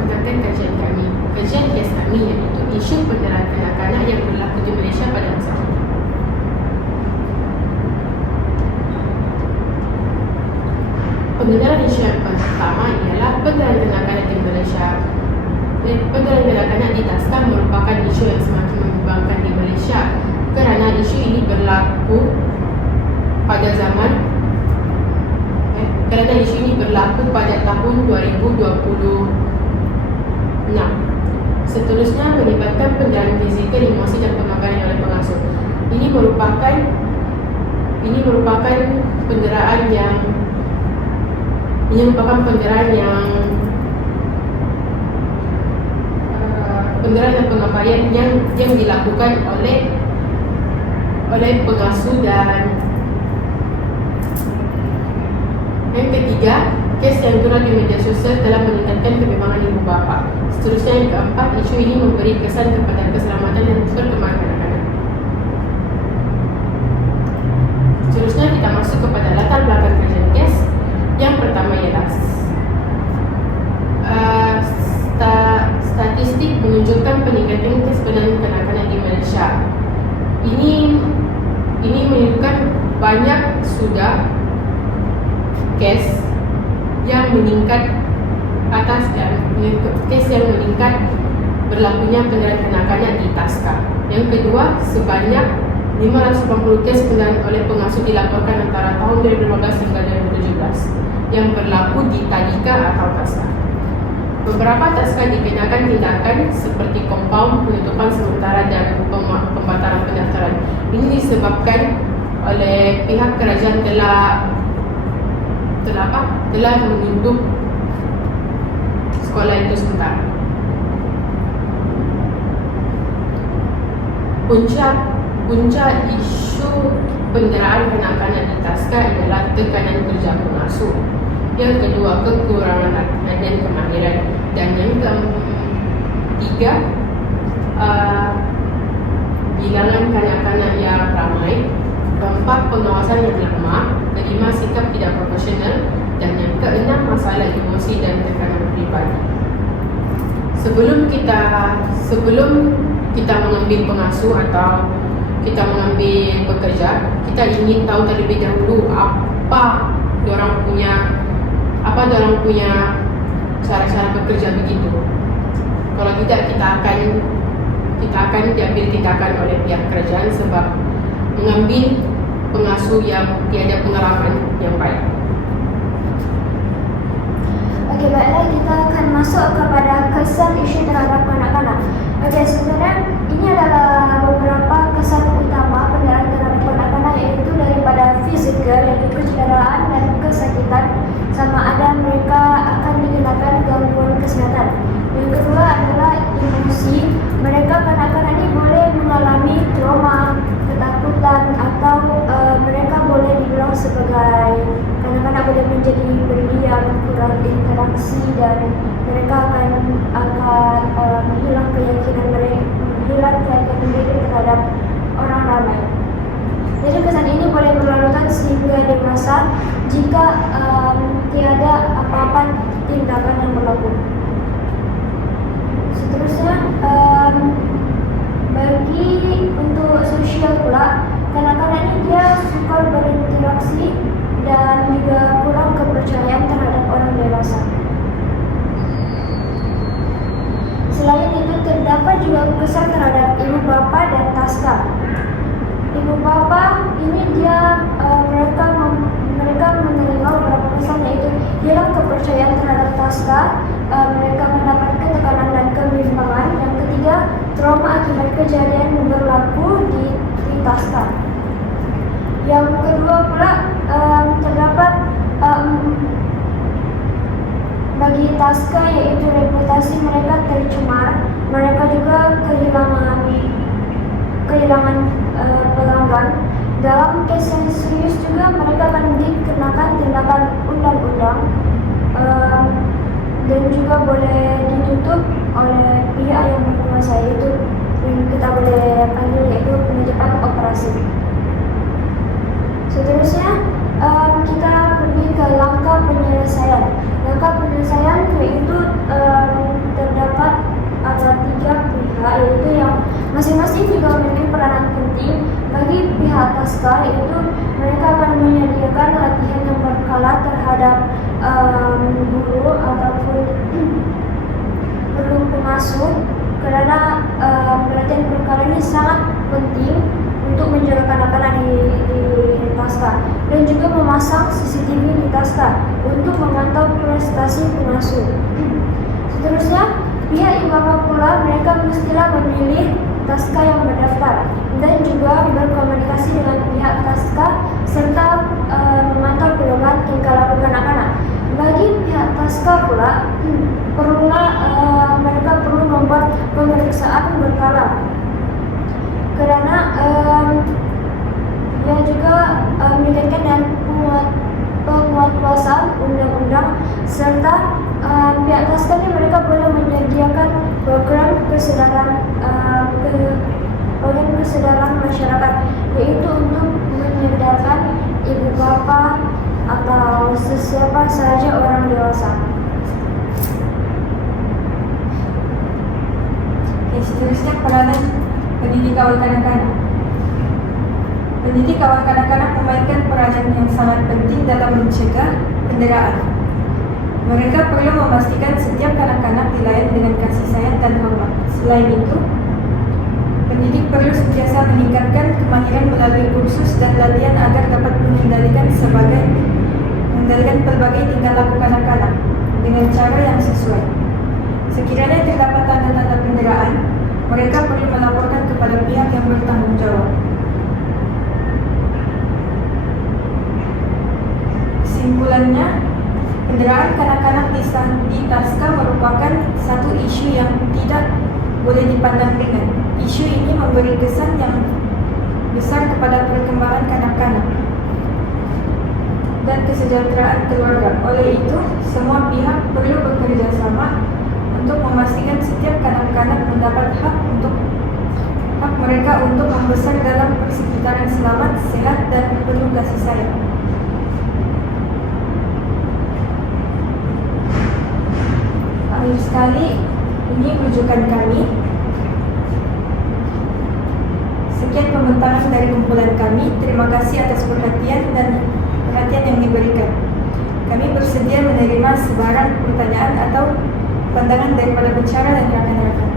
mengemukakan kajian kami. Kajian kes kami iaitu isu penderaan kanak-kanak yang berlaku di Malaysia pada masa ini. Pengenalan isu yang pertama ialah penderaan kanak-kanak di Malaysia. Penderaan kanak-kanak di Taska merupakan isu yang semakin membimbangkan di Malaysia kerana isu ini berlaku pada tahun 2026. Seterusnya melibatkan penderaan fizikal, emosi dan penganggaran oleh pengasuh. Ini merupakan penderaan yang pengabaian yang dilakukan oleh pengasuh. Dan yang ketiga, kes yang turun di media sosial telah meningkatkan kebimbangan ibu bapa. Seterusnya yang keempat, isu ini memberi kesan kepada keselamatan dan perkembangan anak-anak. Seterusnya kita masuk kepada latar belakang kajian kes. Yang pertama ialah statistik menunjukkan peningkatan kes penderaan kanak-kanak di Malaysia. Ini menunjukkan banyak sudah kes yang meningkat berlakunya penderaan kanak-kanak di Taska. Yang kedua, sebanyak 580 kes penderaan oleh pengasuh dilaporkan antara tahun 2015 hingga 2017 yang berlaku di Tadika atau Taska. Beberapa Taska dikenakan tindakan seperti kompaun, penutupan sementara dan pembatalan pendaftaran. Ini disebabkan oleh pihak kerajaan telah menutup sekolah itu sementara. Punca isu penderaan kanak-kanak di Taska ialah tekanan kerja pengasuh. Yang kedua, kekurangan latihan dan kemahiran. Dan yang ketiga, bilangan kanak-kanak yang ramai. Keempat, pengawasan yang lemah. Kelima, sikap tidak profesional. Dan yang keenam, masalah emosi dan tekanan pribadi. Sebelum kita mengambil pengasuh atau kita mengambil pekerja, kita ingin tahu terlebih dahulu apa dorang punya cara-cara bekerja begitu. Kalau tidak, kita akan diambil tindakan oleh pihak kerajaan sebab mengambil pengasuh yang tiada pengalaman yang baik. Okey, baiklah, kita akan masuk kepada kesan isu terhadap kanak-kanak. Okey, sebenarnya ini adalah beberapa kesan utama penderaan terhadap kanak-kanak, iaitu daripada fizikal, iaitu kecederaan dan kesakitan, sama ada mereka akan dikenakan gangguan kesihatan. Yang kedua adalah emosi. Mereka kanak-kanak ini boleh mengalami trauma, ketakutan, atau mereka boleh dibilang sebagai kanak-kanak boleh menjadi pendiam, kurang interaksi, dan mereka akan hilang keyakinan mereka terhadap orang ramai. Jadi kesan ini boleh berlalukan sehingga dewasa jika tiada apa-apa tindakan yang berlaku. Seterusnya, bagi untuk sosial pula, kanak-kanak ini dia suka berinteraksi dan juga kurang kepercayaan terhadap orang dewasa. Selain itu, terdapat juga kesan terhadap ibu bapa dan Taska. Ibu bapa ini mereka menerima beberapa kesan, yaitu hilang kepercayaan terhadap Taska, mereka mendapatkan tekanan dan kebimbangan. Yang ketiga, trauma akibat kejadian yang berlaku di Taska. Yang kedua pula, terdapat bagi Taska, yaitu reputasi mereka tercemar. Mereka juga kehilangan pelanggan. Dalam kes yang serius juga mereka akan dikenakan tindakan undang-undang dan juga boleh ditutup oleh pihak yang berkuasa, itu yang kita boleh panggil yaitu penutupan operasi. Seterusnya, kita pergi ke langkah penyelesaian. Langkah penyelesaian yaitu Masing-masing juga memiliki peranan penting bagi pihak Taska, yaitu mereka akan menyediakan latihan yang berkala terhadap guru ataupun perlu pengasuh, karena pelatihan berkala ini sangat penting untuk menjaga kanak-kanak di Taska, dan juga memasang CCTV di Taska untuk memantau prestasi pengasuh. Seterusnya, pihak IMAPA pula mereka mestilah memilih Taska yang berdaftar dan juga berkomunikasi dengan pihak Taska serta memantau perubahan tingkah laku kanak-kanak. Bagi pihak Taska pula mereka perlu membuat pemeriksaan berkala, karena dia juga meningkatkan dan penguatkuasaan undang-undang, serta pihak Taska ini mereka boleh menyediakan program kesedaran masyarakat, yaitu untuk menyedarkan ibu bapa atau sesiapa saja orang dewasa. Seterusnya, peranan pendidik awal kanak-kanak. Pendidik awal kanak-kanak memainkan peranan yang sangat penting dalam mencegah penderaan. Mereka perlu memastikan setiap kanak-kanak dilayani dengan kasih sayang dan hormat. Selain itu, pendidik perlu sentiasa meningkatkan kemahiran melalui kursus dan latihan agar dapat mengendalikan berbagai tingkah laku kanak-kanak dengan cara yang sesuai. Sekiranya terdapat tanda-tanda penderaan, mereka perlu melaporkan kepada pihak yang bertanggung jawab. Kesimpulannya, penderaan kanak-kanak di Taska merupakan satu isu yang tidak boleh dipandang ringan. Isu ini memberi kesan yang besar kepada perkembangan kanak-kanak dan kesejahteraan keluarga. Oleh itu, semua pihak perlu bekerja sama untuk memastikan setiap kanak-kanak mendapat hak mereka untuk membesar dalam persekitaran selamat, sehat, dan penuh kasih sayang. Akhir sekali, ini rujukan kami. Sekian pembentangan dari kumpulan kami. Terima kasih atas perhatian yang diberikan. Kami bersedia menerima sebarang pertanyaan atau pandangan daripada bicara dan rakan-rakan.